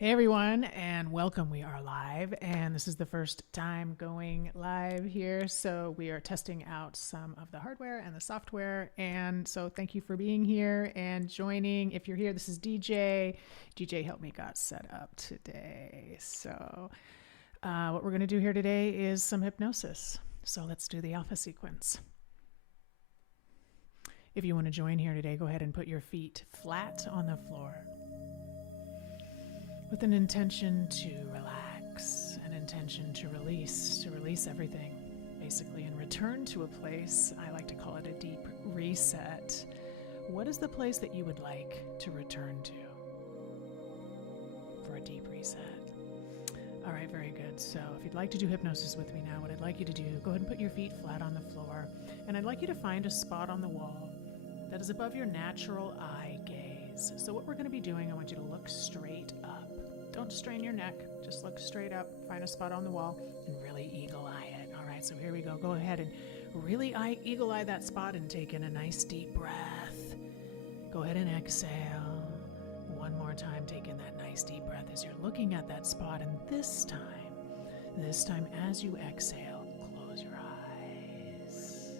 Hey everyone, and welcome. We are live, and this is the first time going live here. So, we are testing out some of the hardware and the software. And so, thank you for being here and joining. If you're here, this is DJ. DJ helped me got set up today. So, what we're going to do here today is some hypnosis. So, let's do the alpha sequence. If you want to join here today, go ahead and put your feet flat on the floor, with an intention to relax, an intention to release everything, basically, and return to a place. I like to call it a deep reset. What is the place that you would like to return to for a deep reset? All right, very good. So if you'd like to do hypnosis with me now, what I'd like you to do, go ahead and put your feet flat on the floor, and I'd like you to find a spot on the wall that is above your natural eye gaze. So what we're going to be doing, I want you to look straight up. Don't strain your neck, just look straight up, find a spot on the wall, and really eagle eye it. All right, so here we go. Go ahead and really eagle eye that spot and take in a nice deep breath. Go ahead and exhale. One more time, take in that nice deep breath as you're looking at that spot. And this time as you exhale, close your eyes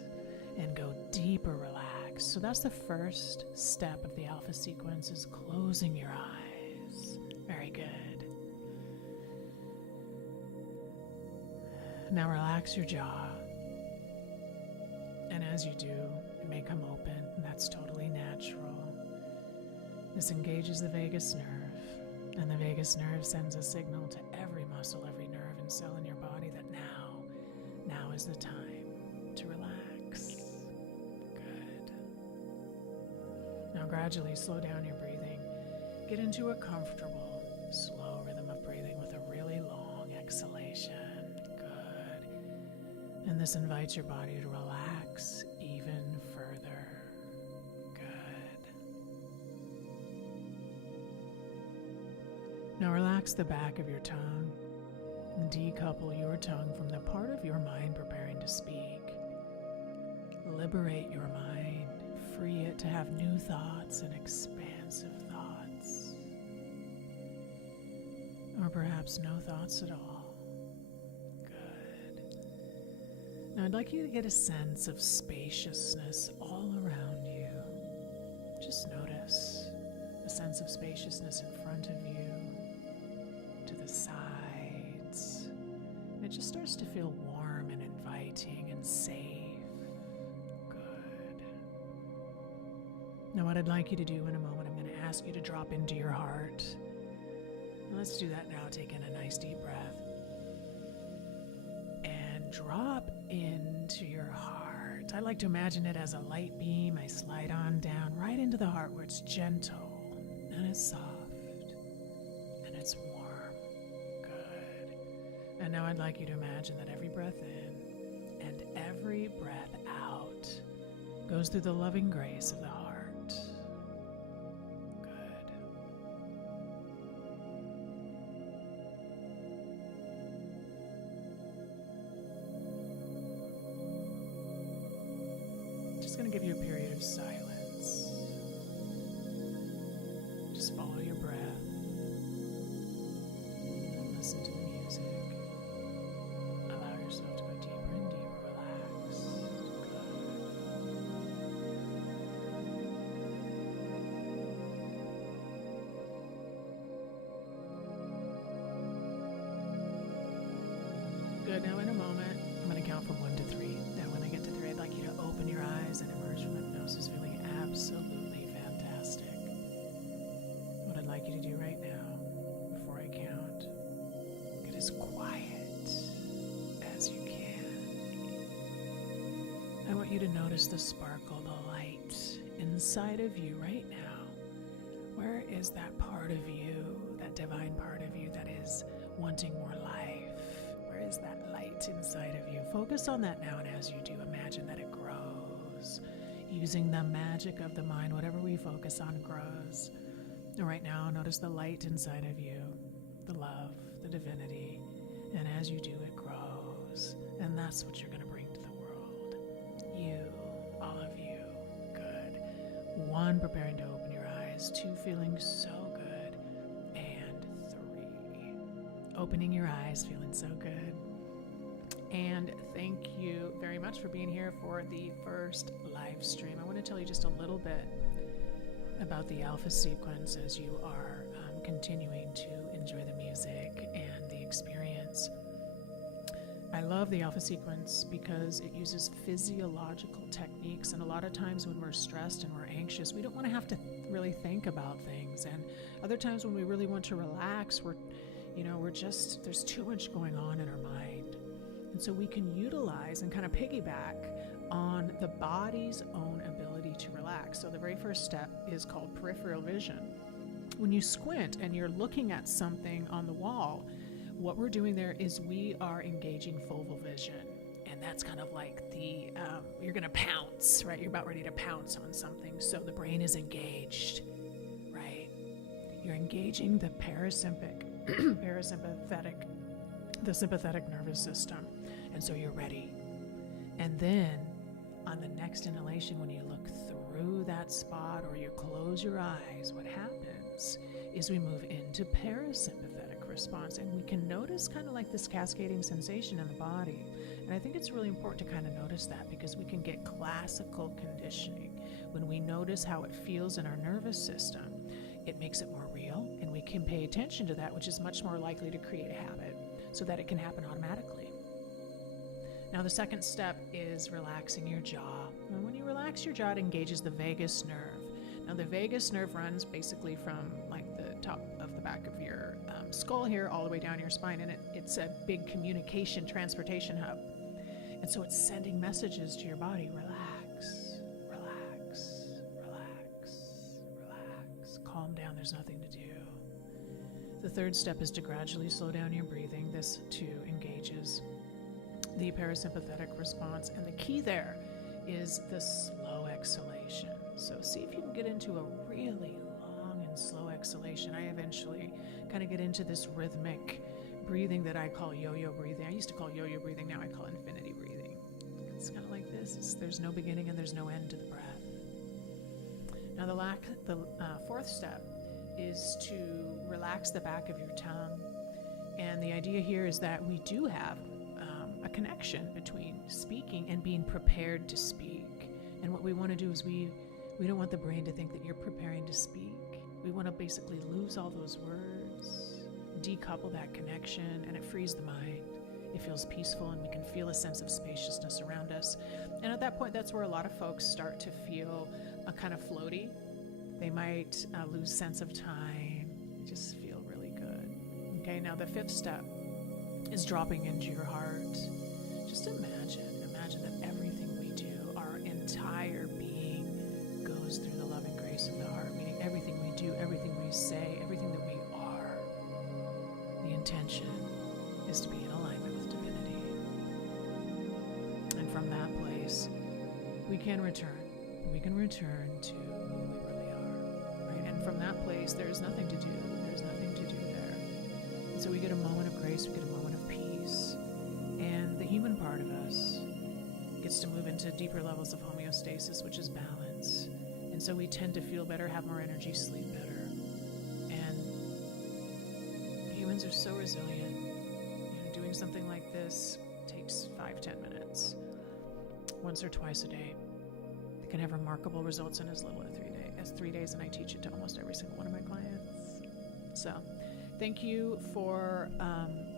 and go deeper relax. So that's the first step of the alpha sequence, is closing your eyes. Very good. Now relax your jaw. And as you do, it may come open, and that's totally natural. This engages the vagus nerve, and the vagus nerve sends a signal to every muscle, every nerve and cell in your body that now is the time to relax. Good. Now gradually slow down your breathing. Get into a comfortable, slow rhythm of breathing with a really long exhalation. Good. And this invites your body to relax even further. Good. Now relax the back of your tongue and decouple your tongue from the part of your mind preparing to speak. Liberate your mind. Free it to have new thoughts and expansive thoughts. Or perhaps no thoughts at all. Good. Now I'd like you to get a sense of spaciousness all around you. Just notice a sense of spaciousness in front of you, to the sides. And it just starts to feel warm and inviting and safe. Good. Now what I'd like you to do in a moment, I'm going to ask you to drop into your heart. Let's do that now. Take in a nice deep breath. And drop into your heart. I like to imagine it as a light beam. I slide on down right into the heart where it's gentle and it's soft and it's warm. Good. And now I'd like you to imagine that every breath in and every breath out goes through the loving grace of the heart. Going to give you a period of silence. Just follow your breath and listen to the music. Allow yourself to go deeper and deeper. Relax. Good. Now in a moment, I'm going to count from 1 to 3. Now when I get to 3, I'd like you to open your eyes and emerge from hypnosis feeling absolutely fantastic. What I'd like you to do right now, before I count, get as quiet as you can. I want you to notice the sparkle, the light inside of you right now. Where is that part of you, that divine part of you that is wanting more life? Where is that light inside of you? Focus on that now, and as you do, imagine that it grows. Using the magic of the mind, whatever we focus on grows. And right now, notice the light inside of you, the love, the divinity, and as you do, it grows. And that's what you're going to bring to the world. You, all of you. Good. 1, preparing to open your eyes. 2, feeling so good. And 3. opening your eyes, feeling so good. And thank you very much for being here for the first live stream. I want to tell you just a little bit about the alpha sequence as you are continuing to enjoy the music and the experience. I love the alpha sequence because it uses physiological techniques, and a lot of times when we're stressed and we're anxious, we don't want to have to really think about things. And other times when we really want to relax, there's too much going on in our mind. And so we can utilize and kind of piggyback on the body's own ability to relax. So the very first step is called peripheral vision. When you squint and you're looking at something on the wall, what we're doing there is we are engaging focal vision. And that's kind of like you're going to pounce, right? You're about ready to pounce on something. So the brain is engaged, right? You're engaging the the sympathetic nervous system. And so you're ready. And then on the next inhalation, when you look through that spot or you close your eyes, what happens is we move into parasympathetic response, and we can notice kind of like this cascading sensation in the body. And I think it's really important to kind of notice that, because we can get classical conditioning. When we notice how it feels in our nervous system, it makes it more real, and we can pay attention to that, which is much more likely to create a habit so that it can happen automatically. Now, the second step is relaxing your jaw. And when you relax your jaw, it engages the vagus nerve. Now, the vagus nerve runs basically from like the top of the back of your skull here all the way down your spine, and it's a big communication transportation hub. And so it's sending messages to your body: relax, relax, relax, relax, calm down, there's nothing to do. The third step is to gradually slow down your breathing. This too engages the parasympathetic response, and the key there is the slow exhalation. So see if you can get into a really long and slow exhalation. I eventually kind of get into this rhythmic breathing that I call yo-yo breathing. I used to call yo-yo breathing, now I call infinity breathing. It's kind of like this. There's no beginning and there's no end to the breath. Now the fourth step is to relax the back of your tongue. And the idea here is that we do have a connection between speaking and being prepared to speak. And what we want to do is we don't want the brain to think that you're preparing to speak. We want to basically lose all those words, decouple that connection, and it frees the mind. It feels peaceful, and we can feel a sense of spaciousness around us. And at that point, that's where a lot of folks start to feel a kind of floaty. They might lose sense of time, just feel really good. Okay, now the fifth step is dropping into your heart. Just imagine that everything we do, our entire being, goes through the love and grace of the heart, meaning everything we do, everything we say, everything that we are. The intention is to be in alignment with divinity. And from that place, we can return to who we really are, right? And from that place, there's nothing to do. There's nothing to do there. And so we get a moment of grace, we get a moment of peace, and the human part of us gets to move into deeper levels of homeostasis, which is balance. And so we tend to feel better, have more energy, sleep better. And humans are so resilient. Doing something like this takes 5-10 minutes, once or twice a day. It can have remarkable results in as little as 3 days, and I teach it to almost every single one of my clients. So thank you for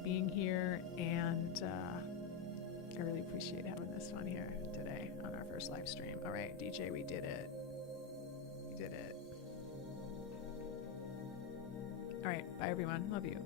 being here, and I really appreciate having this fun here today on our first live stream. All right, DJ, we did it. We did it. All right, bye everyone. Love you.